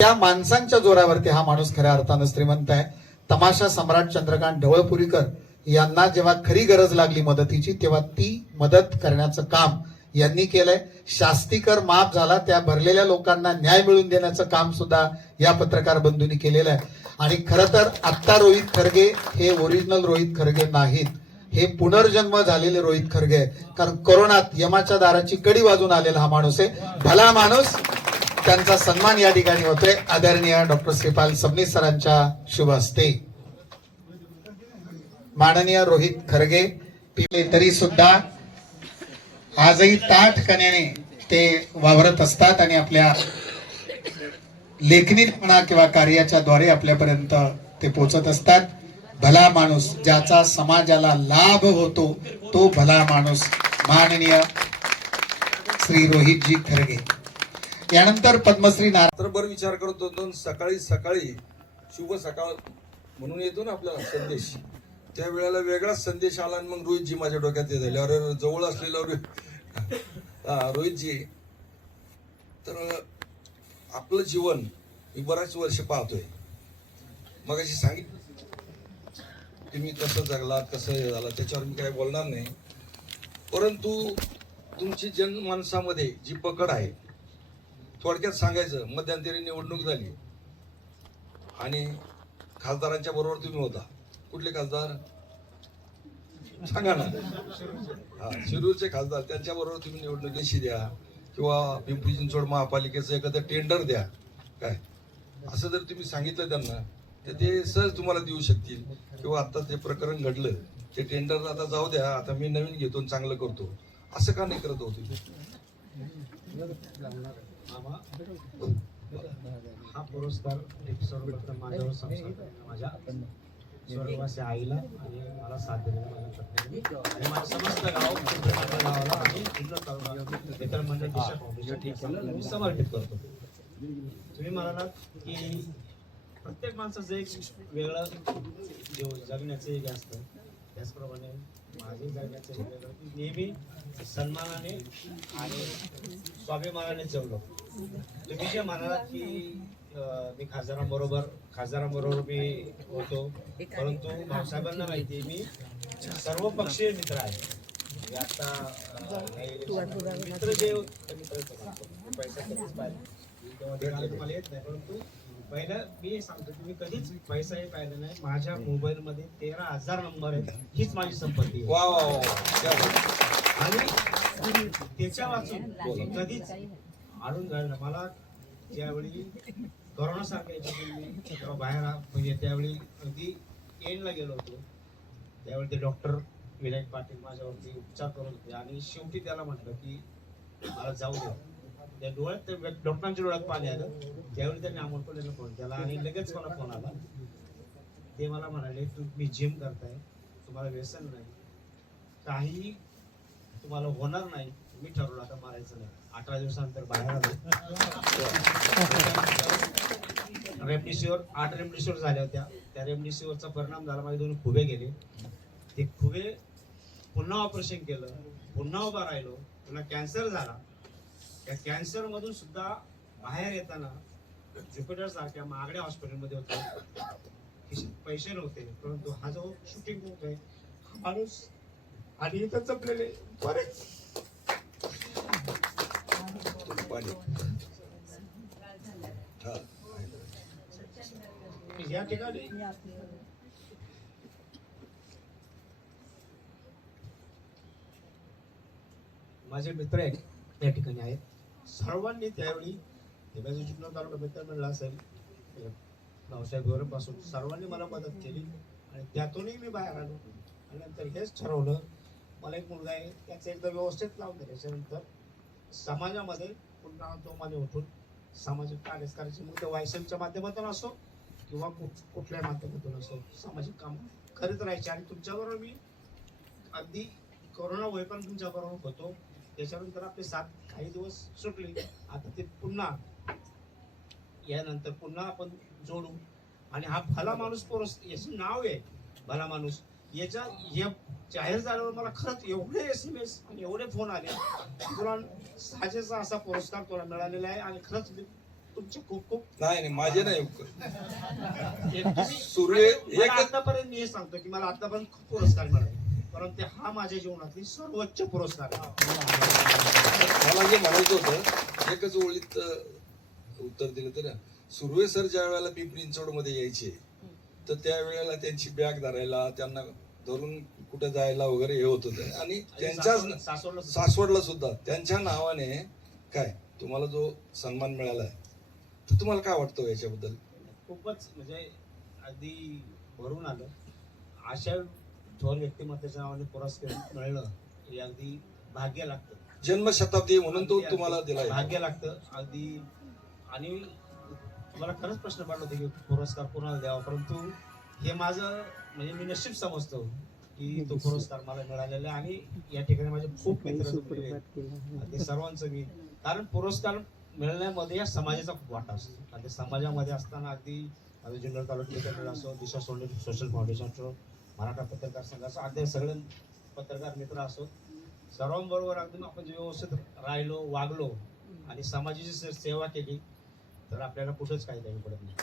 त्या माणसांच्या जोरावरती हा माणूस खऱ्या अर्थानं श्रीमंत आहे. तमाशा सम्राट चंद्रकांत ढवळपुरीकर यांना जेव्हा खरी गरज लागली मदतीची तेव्हा ती मदत करण्याचं काम यांनी केलंय. शास्तीकर माफ झाला, त्या भरलेल्या लोकांना न्याय मिळवून देण्याचं काम सुद्धा या पत्रकार बंधूंनी केलेलं आहे. आणि खरं तर आत्ता रोहित खरगे हे ओरिजिनल रोहित खरगे नाहीत, हे पुनर्जन्म झालेले रोहित खरगे. कारण कोरोनात यमाच्या दाराची कडी वाजून आलेला हा माणूस आहे, भला माणूस. त्यांचा सन्मान या ठिकाणी होतोय आदरणीय डॉक्टर श्रीपाल सबनीस सरांच्या शुभ हस्ते. माननीय रोहित खरगे पिले तरी सुद्धा आजही ताठपणाने ते वावरत असतात आणि आपल्या लेखणी म्हणा किंवा कार्याच्या द्वारे आपल्यापर्यंत ते पोहोचत असतात. भला माणूस ज्याचा समाजाला लाभ होतो तो भला माणूस माननीय श्री रोहितजी खरगे. यानंतर पद्मश्री रात्रभर विचार करत होतो. सकाळी सकाळी शुभ सकाळ म्हणून येतो ना आपल्याला संदेश, त्या वेळेला वेगळाच संदेश आला आणि मग रोहितजी माझ्या डोक्यात येत झाले. अरे जवळ असलेला रोहितजी, तर आपलं जीवन मी बराच वर्ष पाहतोय. मग अशी सांगितलं तुम्ही कसं जगलात, कसं हे झालं, त्याच्यावर मी काय बोलणार नाही. परंतु तुमची जनमानसामध्ये जी पकड आहे, थोडक्यात सांगायचं, मध्यंतरी निवडणूक झाली आणि खासदारांच्या बरोबर तुम्ही होता. कुठले खासदार सांगा ना? हा, शिरूरचे खासदार, त्यांच्या बरोबर तुम्ही निवडणुकीशी द्या किंवा पिंपरी चिंचवड महापालिकेचं एखादं टेंडर द्या, काय असं जर तुम्ही सांगितलं त्यांना तर ते सहज तुम्हाला देऊ शकतील. किंवा आता ते प्रकरण घडलं, ते टेंडर आता जाऊ द्या, आता मी नवीन घेतो चांगलं करतो, असं का नाही करत होतो? हा पुरस्कार सर्वप्रथम माझ्यावर संस्कार माझ्या स्वर्गवासी आईला आणि मला साथ दिलेल्या माझ्या पत्नीला आणि माझं समस्त गाव माझ्या गावाला आणि मित्र मंडळ दिशा फाउंडेशन मी समर्पित करतो. तुम्ही म्हणालात की प्रत्येक माणसाचं एक वेगळं जगण्याचं एक असतं, त्याचप्रमाणे माझे जगण्याचं एक वेगळं. नेहमी सन्मानाने आणि स्वाभिमानाने जगलो. तुम्ही जे म्हणालात की मी खासदारांबरोबर मी होतो, परंतु भाऊसाहेबांना माहिती मी सर्व पक्षीय मित्र आहे. आता मित्र जे पैसा कधीच पाहिजे तुम्हाला येत नाही, परंतु पहिलं मी सांगतो की मी कधीच पैसाही पाहिला नाही. माझ्या मोबाईलमध्ये 13,000 नंबर आहेत, हीच माझी संपत्ती आहे. आणि त्याच्या वाचून कधीच आढळून झालं. मला ज्यावेळी कोरोना सारख्या बाहेर म्हणजे त्यावेळी अगदी एंडला गेलो होतो, त्यावेळी ते डॉक्टर विनायक पाटील माझ्यावरती उपचार करत होते आणि शेवटी त्याला म्हटलं की मला जाऊ द्या. त्या डोळ्यात ते डॉक्टरांच्या डोळ्यात पाणी आलं. त्यावेळी त्यांनी अमोलपल्लीला फोन केला आणि लगेच मला फोन आला. ते मला म्हणाले तुम्ही जिम करताय, तुम्हाला व्यसन नाही, काही तुम्हाला होणार नाही, मी ठरवलं आता मारायचं नाही. 18 दिवसानंतर बाहेर आलो. रेमडेसिवीर 8 रेमडेसिवीर झाल्या होत्या. त्या रेमडेसिवीरचा परिणाम झाला, माझे 2 खुबे गेले. ते खुबे पुन्हा ऑपरेशन केलं, पुन्हा उभा राहिलो, पुन्हा कॅन्सर झाला. त्या कॅन्सर मधून सुद्धा बाहेर येताना ज्युपिटर सारख्या महागड्या हॉस्पिटलमध्ये होतो, पैसे नव्हते, परंतु हा जो शूटिंग होतोय माणूस आणि इथं जपलेले बरेच या ठिकाणी माझे मित्र या ठिकाणी आहेत. सर्वांनी त्यावेळी जुन्नर तालुका मित्र मंडळ असेल, भाऊसाहेब गोरेपासून सर्वांनी मला मदत केली आणि त्यातूनही मी बाहेर आलो. आणि नंतर हेच ठरवलं, मला एक मुलगा आहे, त्याचं एकदा व्यवस्थित लावून दिलं. त्याच्यानंतर समाजामध्ये पुन्हा जोमाने उठून सामाजिक कार्य करायचे, मग ते वायसनच्या माध्यमातून असो किंवा कुठल्या माध्यमातून असो, सामाजिक काम करीत राहायचे. आणि तुमच्याबरोबर मी अगदी कोरोना होईपर्यंत तुमच्याबरोबर होतो. त्याच्यानंतर आपले साथ काही दिवस सुटले, आता ते पुन्हा यानंतर पुन्हा आपण जोडू. आणि हा भला माणूस याचं नाव आहे भला माणूस. याच्या जाहीर झाल्यावर मला खरंच एवढे SMS आणि एवढे फोन आले, तुला साजेसा असा पुरस्कार तुला मिळालेला आहे आणि खरंच तुमचे खूप खूप नाही नाही माझे नाही तुम्ही- सुर्वे मला एक आतापर्यंत मी हे सांगतो की मला आतापर्यंत खूप पुरस्कार मिळाले, परंतु हा माझ्या जीवनातील सर्वोच्च पुरस्कार आहे. मला जे म्हणायचं होतं एकच ओळीत उत्तर दिलं तर सुर्वे सर ज्या वेळेला पिंपरी चिंचवड मध्ये यायचे तर त्यावेळेला त्यांची बॅग धरायला त्यांना धरून कुठे जायला वगैरे हे होत होतं आणि त्यांच्याच सासवडला सासवडला सुद्धा त्यांच्या नावाने काय तुम्हाला जो सन्मान मिळाला आहे तर तुम्हाला काय वाटतं याच्याबद्दल? खूपच म्हणजे अगदी भरून आलं. अशा थोर व्यक्तिमत्वाच्या नावाने पुरस्कार मिळणं हे अगदी भाग्य लागतं. जन्मशताब्दी म्हणून तो अगदी- तुम्हाला अगदी दिलाय. भाग्य लागतं अगदी. आणि मला खरंच प्रश्न पडला होता की पुरस्कार कोणाला द्यावा, परंतु हे माझं म्हणजे मी नशीब समजतो की तो पुरस्कार मला मिळालेला आहे. आणि या ठिकाणी माझे खूप मित्र जमलेले आहेत. ते सर्वांचं मी, कारण पुरस्कार मिळण्यामध्ये या समाजाचा खूप वाटा असतो. आणि त्या समाजामध्ये असताना अगदी जुन्नर तालुक्यात असो, दिशा सोडले सोशल फाउंडेशन असो, मराठा पत्रकार संघ असो, अगदी सगळे पत्रकार मित्र असो, सर्वांबरोबर अगदी आपण जे व्यवस्थित राहिलो, वागलो आणि समाजाची सेवा केली तर आपल्याला कुठंच काही कमी पडत नाही.